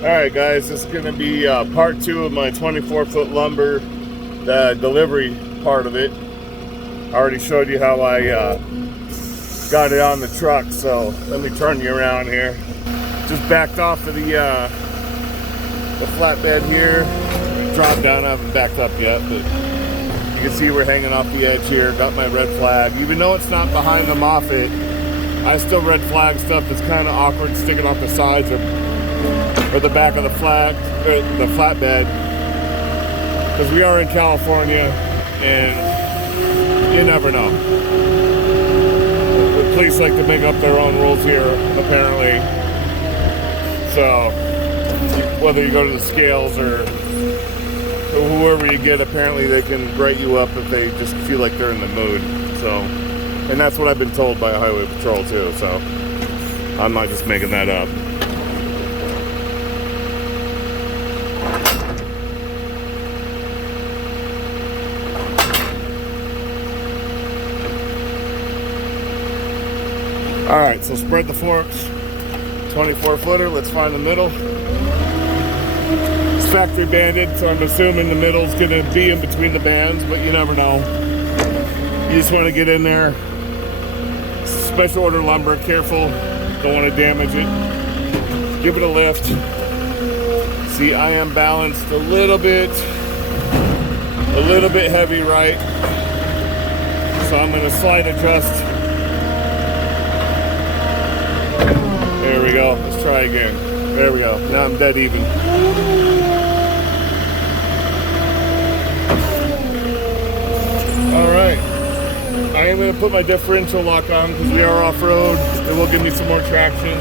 Alright guys, this is going to be part 2 of my 24-foot lumber, the delivery part of it. I already showed you how I got it on the truck, so let me turn you around here. Just backed off of the flatbed here. Dropped down, I haven't backed up yet, but you can see we're hanging off the edge here. Got my red flag. Even though it's not behind the Moffett, I still red flag stuff that's kind of awkward sticking off the sides or the back of the flatbed, because we are in California and you never know. The police like to make up their own rules here, apparently. So whether you go to the scales or whoever you get, apparently they can write you up if they just feel like they're in the mood. So, and that's what I've been told by Highway Patrol too, so I'm not just making that up. Alright, so spread the forks. 24-footer, let's find the middle. It's factory banded, so I'm assuming the middle's gonna be in between the bands, but you never know. You just want to get in there. Special order lumber, careful, don't want to damage it. Give it a lift. See, I am balanced a little bit heavy right, so I'm going to slide adjust. There we go. Let's try again. There we go. Now I'm dead even. All right. I am going to put my differential lock on because we are off-road. It will give me some more traction.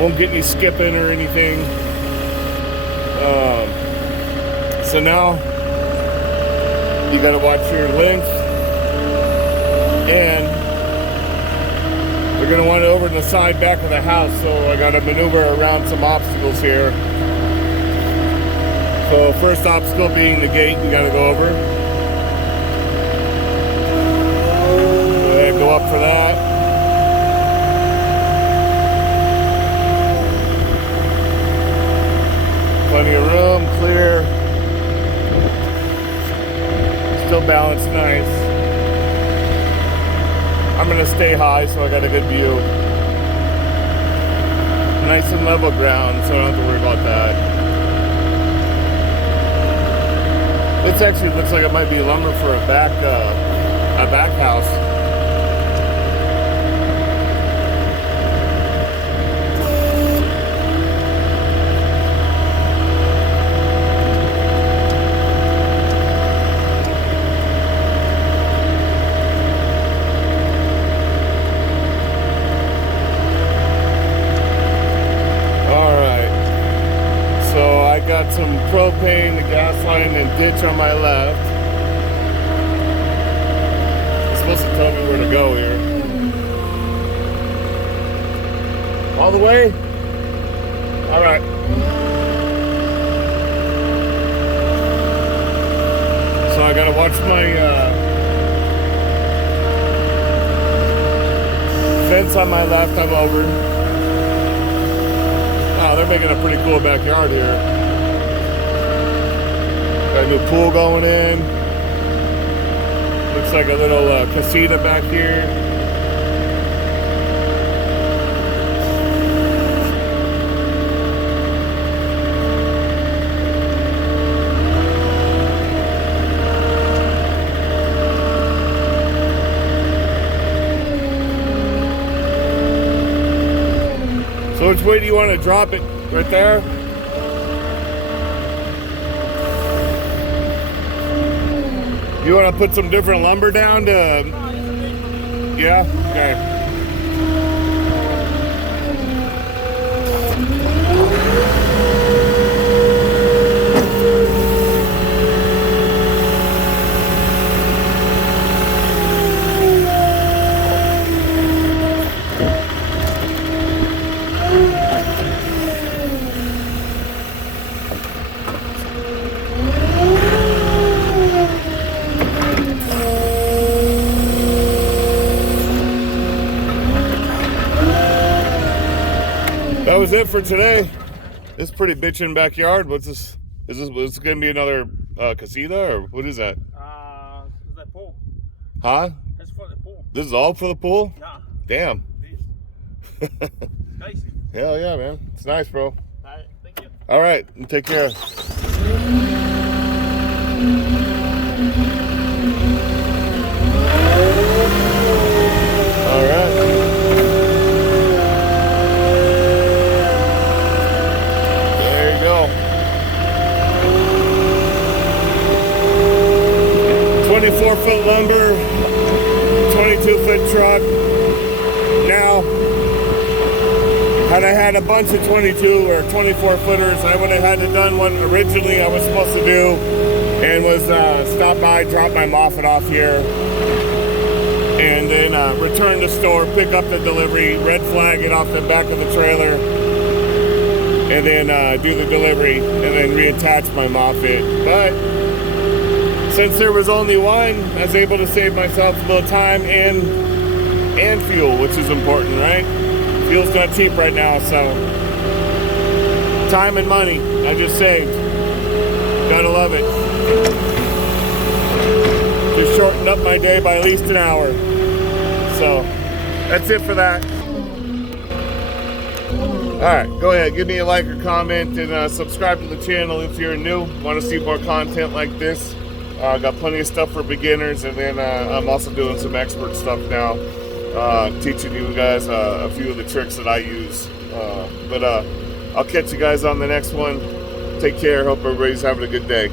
Won't get any skipping or anything. So now you got to watch your length, and we're going to want it over to the side back of the house, so I got to maneuver around some obstacles here. So first obstacle being the gate you got to go over. Go ahead and go up for that. Plenty of room, clear. Still balanced nice. I'm going to stay high so I got a good view. Nice and level ground, so I don't have to worry about that. This actually looks like it might be lumber for a back house. Got some propane, the gas line, and ditch on my left. It's supposed to tell me where to go here. All the way? All right. So I gotta watch my fence on my left. I'm over. Wow, they're making a pretty cool backyard here. Got a new pool going in. Looks like a little casita back here. So which way do you want to drop it? Right there? You want to put some different lumber down to... Yeah? Okay. That was it for today. This is pretty bitchin' backyard. What's this? Is this gonna be another casita or what is that? It's the pool. Huh? It's for the pool. This is all for the pool? Yeah. Damn. Nice. Hell yeah, man. It's nice, bro. Alright, thank you. All right, take care. All right. There you go. 24-foot lumber, 22-foot truck. Now, had I had a bunch of 22 or 24 footers, I would have had to done what originally I was supposed to do, and was stop by, drop my Moffett off here, and then return to store, pick up the delivery, red flag it off the back of the trailer, and then do the delivery, and then reattach my Moffett. But since there was only one, I was able to save myself a little time and fuel, which is important, right? Fuel's not cheap right now, so time and money I just saved. Gotta love it. Just shortened up my day by at least an hour. So that's it for that. Alright, go ahead, give me a like or comment, and subscribe to the channel if you're new. Want to see more content like this. Got plenty of stuff for beginners, and then I'm also doing some expert stuff now. Teaching you guys a few of the tricks that I use. But I'll catch you guys on the next one. Take care. Hope everybody's having a good day.